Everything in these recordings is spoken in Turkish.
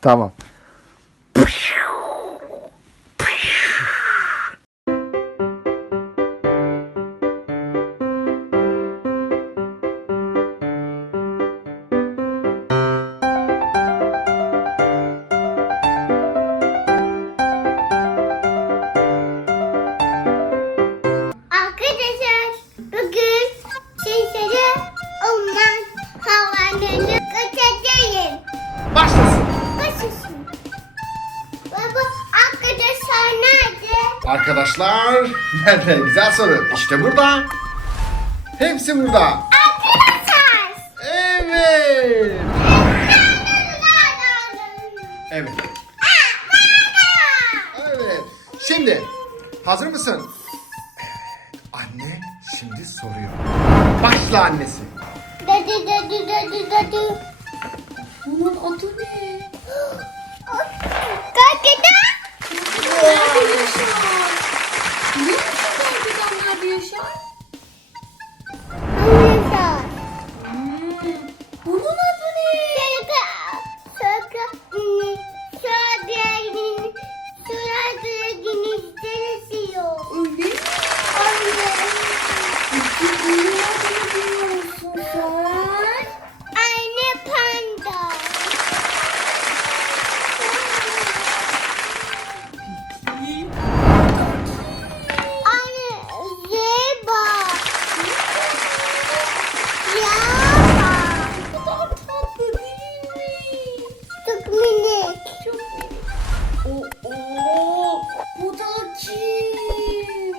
Tamam. Arkadaşlar bugün sizlere orman hayvanlarını götüreceğim. Başlasın. Başlasın. Baba arkadaşlar nerede? Arkadaşlar nerede? Güzel soru. İşte burada. Hepsi burada. Arkadaşlar. Evet. Evet. Evet. Şimdi hazır mısın? Evet. Anne şimdi soruyor. Başla annesi. Dadı. Bunun adı ne? Kakada. Nerede yaşar? Biliyor musun gerçekten nerede yaşar? Arkadaşlar. Bunun adı ne? Öyle mi? Peki bunu nerede biliyorsun sen? İyi. Bu kadar tatlı değil mi? Çok minik. Oo, bu da kim?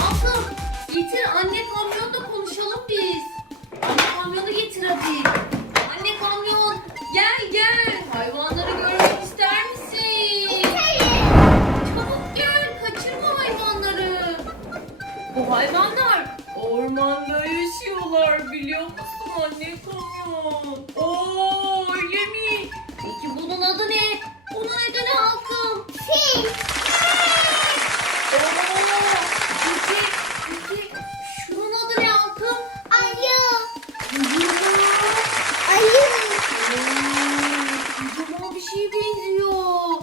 Altım, getir anne kamyonla konuşalım biz. Anne kamyonu getir hadi. Anne kamyon, gel. Hayvanları görmek ister misin? Çabuk gel, kaçırma hayvanları. Bu hayvanlar ormanda yaşıyorlar biliyor musun anne kamyon? Oo öyle mi? Peki bunun adı ne? Bunun adı ne halkım? Peki şunun adı ne halkım? Kocaman bir şeye benziyor.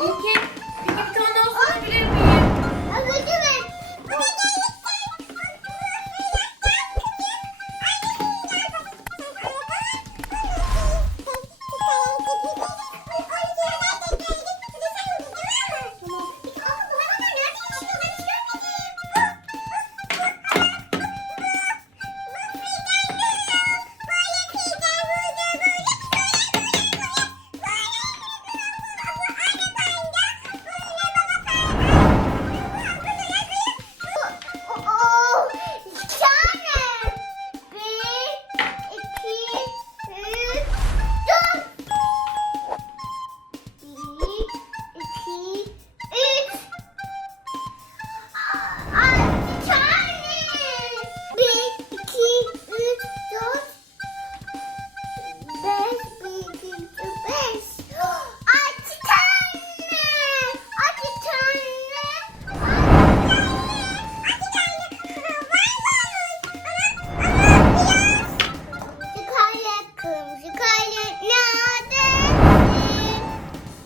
Peki bir tane daha sorabilir miyim?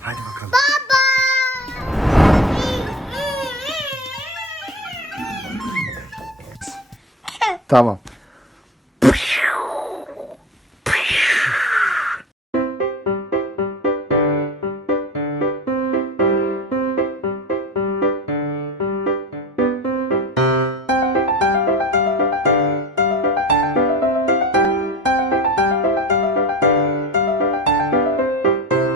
Hadi bakalım. Baba. Tamam.